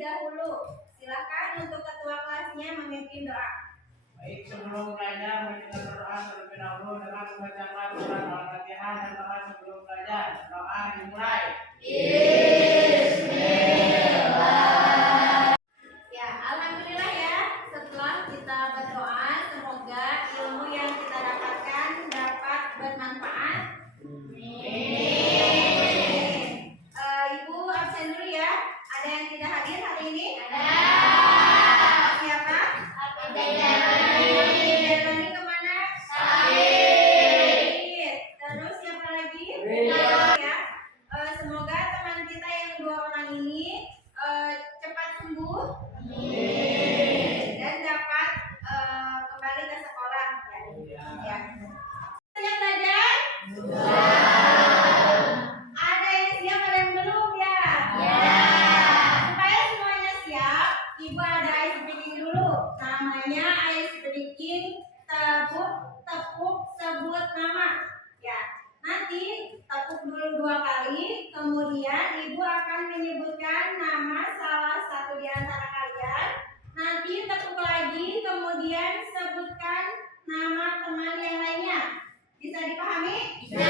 terlebih dahulu. Silakan untuk ketua kelasnya memimpin doa. Baik, sebelum belajar kita berdoa terlebih dahulu dengan membacakan surat Al-Fatihah dan doa sebelum belajar. Doa dimulai. Bismillah. Ya, alhamdulillah ya. Setelah kita berdoa, semoga ilmu yang kita dapatkan dapat bermanfaat. Ibu absen dulu ya. Ada yang tidak hadir hari ini? Ada. Siapa? Abdi kemana? Sakit. Terus siapa lagi? Ya. Semoga teman kita yang 2 orang ini cepat sembuh dan dapat kembali ke sekolah. Ya. Siap belajar? Ada yang siap, ada yang belum ya? Supaya semuanya siap, Ibu ada ice breaking dulu. Namanya ice breaking tepuk sebut nama. Ya. Nanti tepuk dulu 2 kali, kemudian Ibu akan menyebutkan nama salah satu di antara kalian. Nanti tepuk lagi, kemudian sebutkan nama teman yang lainnya. Bisa dipahami? Bisa.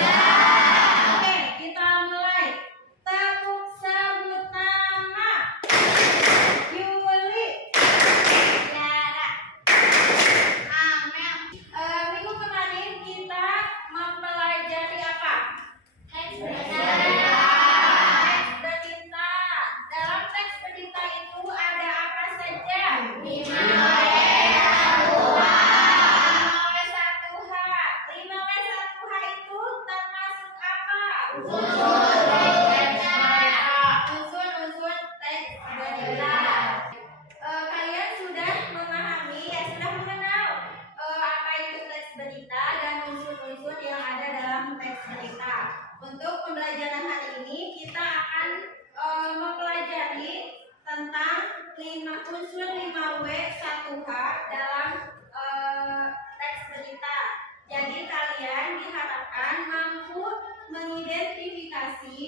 Oke, kita mulai. Tepuk sebut nama. Yuli. Tiara. Amel. Minggu kemarin kita mempelajari apa? Teks berita. Dalam teks berita itu ada apa saja? 5W1H. 5W1H itu termasuk apa? Unsur-unsur teks berita. Kalian sudah memahami, ya sudah mengenal apa itu teks berita dan unsur-unsur yang ada dalam teks berita. Untuk pembelajaran hari ini kita akan mempelajari tentang unsur 5W1H dalam teks berita. Jadi kalian diharapkan mampu mengidentifikasi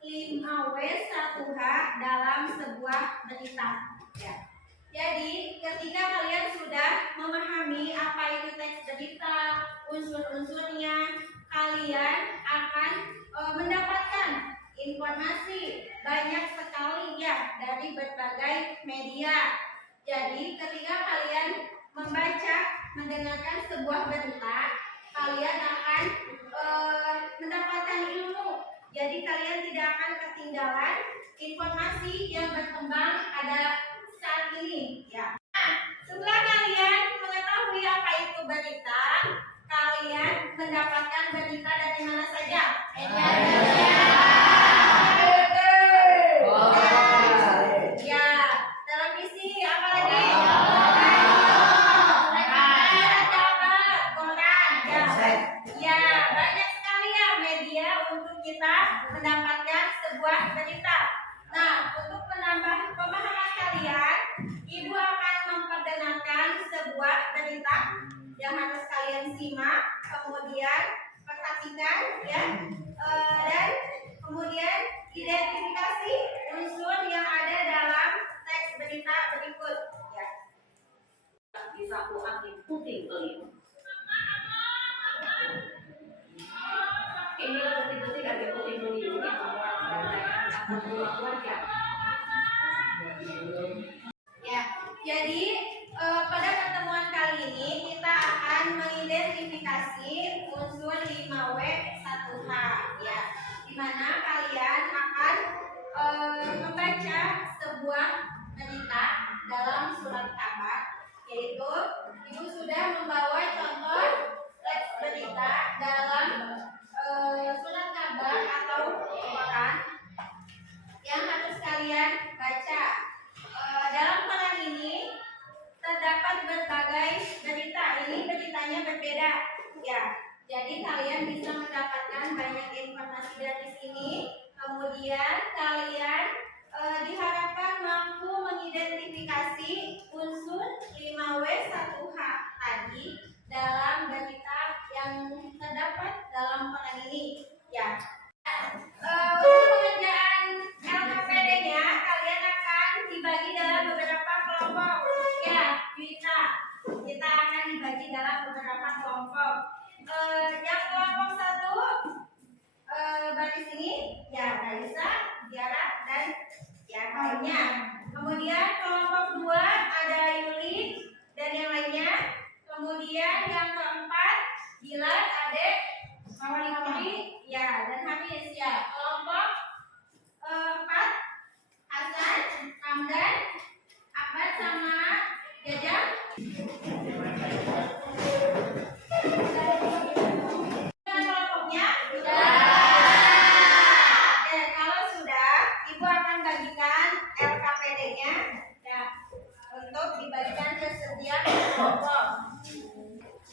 5W1H dalam sebuah berita. Ya. Jadi ketika kalian sudah memahami apa itu teks berita, unsur-unsurnya, kalian akan mendapatkan informasi banyak sekali ya dari berbagai media. Jadi ketika kalian membaca, mendengarkan sebuah berita, kalian akan mendapatkan ilmu. Jadi kalian tidak akan ketinggalan informasi yang berkembang pada saat ini ya. Nah, setelah kalian mengetahui apa itu berita, kalian mendapatkan berita dari mana saja? Ya, televisi, apa lagi? Koran, ya, banyak sekali ya media untuk kita mendapatkan sebuah berita. Nah, untuk menambah pemahaman kalian, Ibu akan memperdengarkan sebuah berita yang harus kalian simak, kemudian perhatikan ya, dan kemudian identifikasi unsur yang ada dalam teks berita berikut ya. Di sapu angin puting beliung. Inilah detik-detik angin puting beliung yang membuat kerajaan akan pulang warga. Ya, jadi pada pertemuan kali ini kita akan mengidentifikasi unsur 5W1H ya, di mana kalian akan membaca sebuah berita dalam surat kabar, yaitu Ibu sudah membawa contoh teks berita dalam surat kabar atau koran yang harus kalian baca. Dalam koran ini terdapat berbagai berita. Ini beritanya berbeda ya. Jadi kalian bisa mendapatkan banyak informasi dari sini. Kemudian kalian diharapkan mampu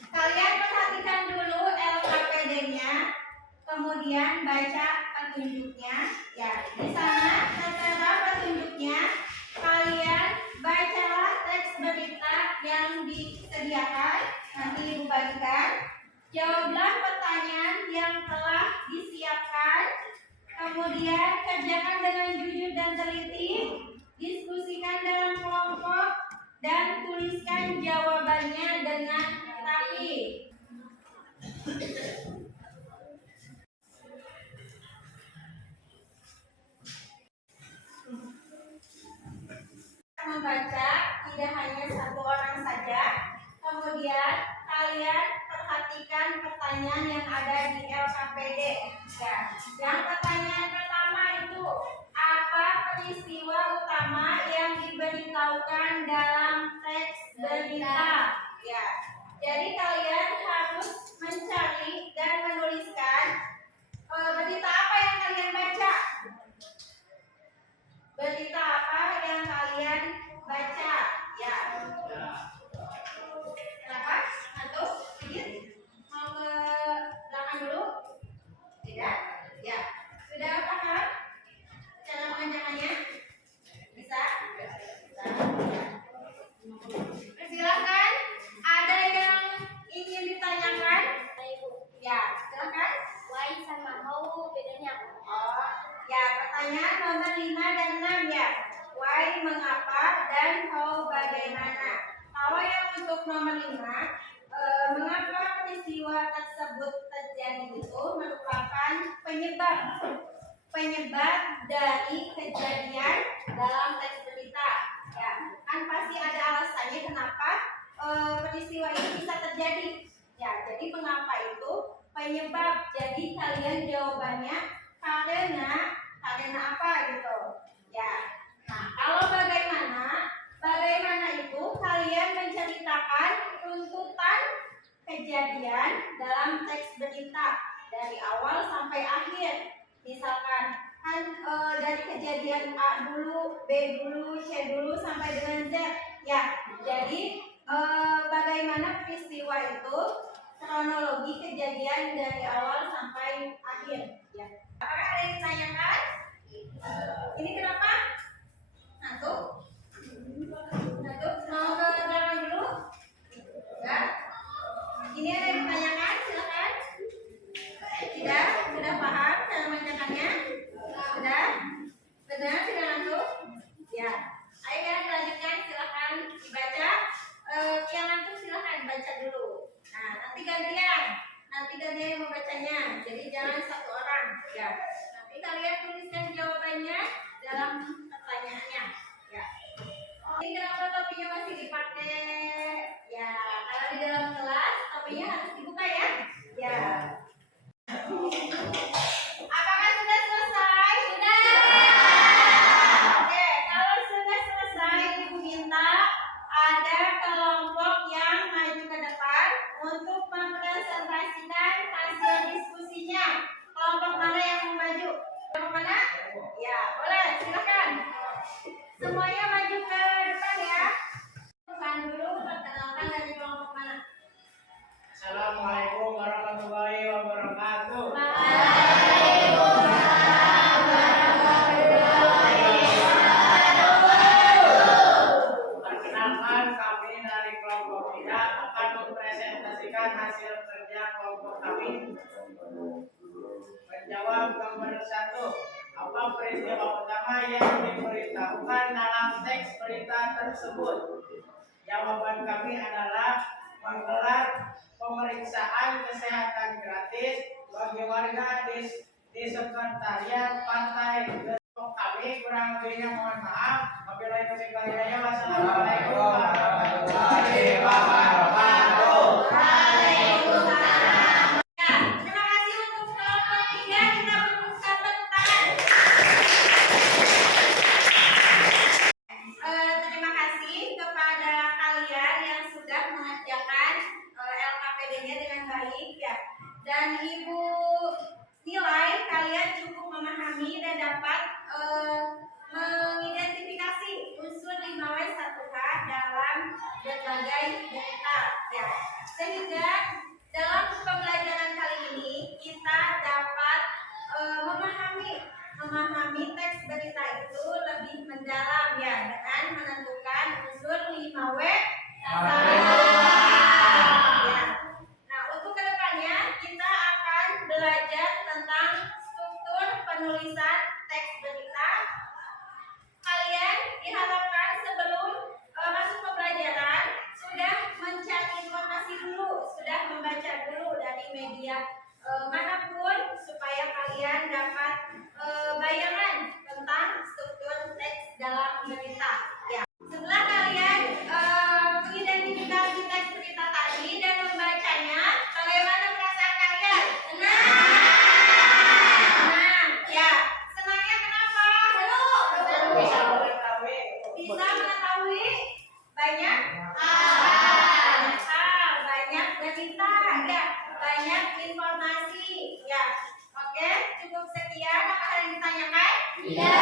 Kalian perhatikan dulu LKPD-nya, kemudian baca petunjuknya. Ya, di sana tertera petunjuknya. Kalian bacalah teks berita yang disediakan. Nanti Ibu bagikan. Jawablah pertanyaan yang telah disiapkan. Kemudian kerjakan dengan jujur dan teliti. Diskusikan dalam kelompok dan tuliskan jawabannya dengan rapi. Membaca tidak hanya satu orang saja. Kemudian kalian perhatikan pertanyaan yang ada di LKPD. Ya, yang pertanyaan pertama itu apa peristiwa utama yang diberitahukan dalam teks berita? Ya, jadi kalian harus mencari dan menuliskan berita apa yang kalian baca. Berita apa yang kalian baca? Ya. Kenapa? Satu, sedikit. Mau ke belakang dulu? Tidak? Ya. Sudah paham cara mengerjakannya? Bisa? Bisa. Silakan. Ada yang ingin ditanyakan? Ya, silakan. Y sama how bedanya apa? Oh, ya, pertanyaan nomor 5 dan 6 ya. Why mengapa dan how bagaimana. Kalau yang untuk nomor 5, mengapa peristiwa tersebut terjadi itu merupakan penyebab dari kejadian dalam teks berita. Ya, kan pasti ada alasannya kenapa peristiwa ini bisa terjadi. Ya, jadi mengapa itu penyebab. Jadi kalian jawabannya karena apa gitu. Ya. Nah, kalau bagaimana itu kalian menceritakan runtutan kejadian dalam teks berita dari awal sampai akhir. Misalkan kan dari kejadian A dulu, B dulu, C dulu sampai dengan Z. Ya, jadi bagaimana peristiwa itu, kronologi kejadian dari awal sampai akhir. Ya. Apakah ada yang ditanyakan? Ini kenapa? Satu. Mau ke belakang dulu? Ya. Ini ada yang ditanyakan? Silakan. Tidak? Sudah paham cara mengerjakannya? Sudah? Benar? Sudah langsung? Ya. Ayo kita lanjutkan. Silakan dibaca. Yang langsung silakan baca dulu. Nah, nanti gantian yang membacanya. Jadi jangan satu orang. Ya. Nanti kalian tuliskan jawabannya dalam pertanyaannya. Ya. Ini kenapa topinya masih dipakai? Ya, kalau di dalam kelas topinya harus dibuka ya. Ya. Apakah sudah selesai? Sudah. Oke, kalau sudah selesai, Ibu minta ada kelompok yang maju ke depan untuk mempresentasikan hasil diskusinya. Kelompok mana yang mau maju? Kelompok mana? Ya, boleh, silakan. Semuanya maju ke depan ya. Bukan dulu, perkenalkan dari kelompok mana. Assalamualaikum warahmatullahi wabarakatuh. Perkenalkan, kami dari kelompok 3 akan mempresentasikan hasil kerja kelompok kami. Menjawab nomor 1. Apa peristiwa utama yang diberitahukan dalam teks berita tersebut? Jawaban kami adalah menggelar pemeriksaan kesehatan gratis bagi warga di sekretariat partai. Kami kurang lebihnya mohon maaf. Wabillahi taufiq wal hidayah. Wassalamualaikum warahmatullahi wabarakatuh. Waalaikumsalam. Ya, terima kasih untuk kelompok 3. Kita berbuka tepuk tangan. Terima kasih kepada kalian yang sudah mengerjakan LKPD-nya dengan baik ya. Dan Ibu nilai kalian cukup memahami dan dapat mengidentifikasi unsur 5W1H dalam berbagai berita kasih. Ya, oke, cukup sekian. Apa yang ditanyakan? Iya.